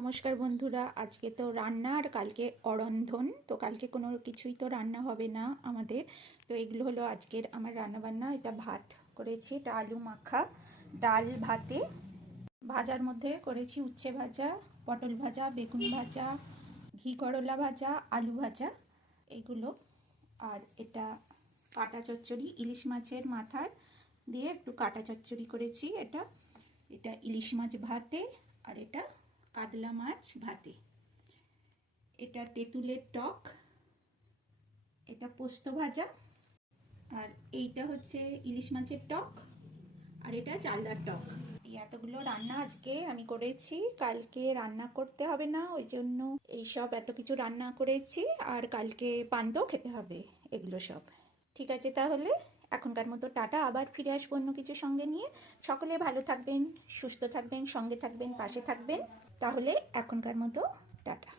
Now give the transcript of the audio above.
নমস্কার বন্ধুরা, আজকে তো রান্না আর কালকে অরন্ধন, তো কালকে কোনো কিছুই তো রান্না হবে না আমাদের। তো এগুলো হলো আজকের আমার রান্না বান্না এটা ভাত করেছি, এটা আলু মাখা, ডাল ভাতে, ভাজার মধ্যে করেছি উচ্ছে ভাজা, পটল ভাজা, বেগুন ভাজা, ঘি করলা ভাজা, আলু ভাজা, এগুলো। আর এটা কাটা চচ্চড়ি, ইলিশ মাছের মাথার দিয়ে একটু কাটা চচ্চড়ি করেছি এটা। এটা ইলিশ মাছ ভাতে আর এটা কাতলা মাছ ভাতে। এটা তেঁতুলের টক, এটা পোস্ত ভাজা, আর এইটা হচ্ছে ইলিশ মাছের টক, আর এটা চালদার টক। এই এতগুলো রান্না আজকে আমি করেছি, কালকে রান্না করতে হবে না, ওই জন্য এইসব এত কিছু রান্না করেছি, আর কালকে পান্তাও খেতে হবে, এগুলো সব। ঠিক আছে তাহলে? এখনকার মতো টাটা, আবার ফিরে আসব অন্য কিছু সঙ্গে নিয়ে। সকলে ভালো থাকবেন, সুস্থ থাকবেন, সঙ্গে থাকবেন, পাশে থাকবেন। তাহলে এখনকার মতো টাটা।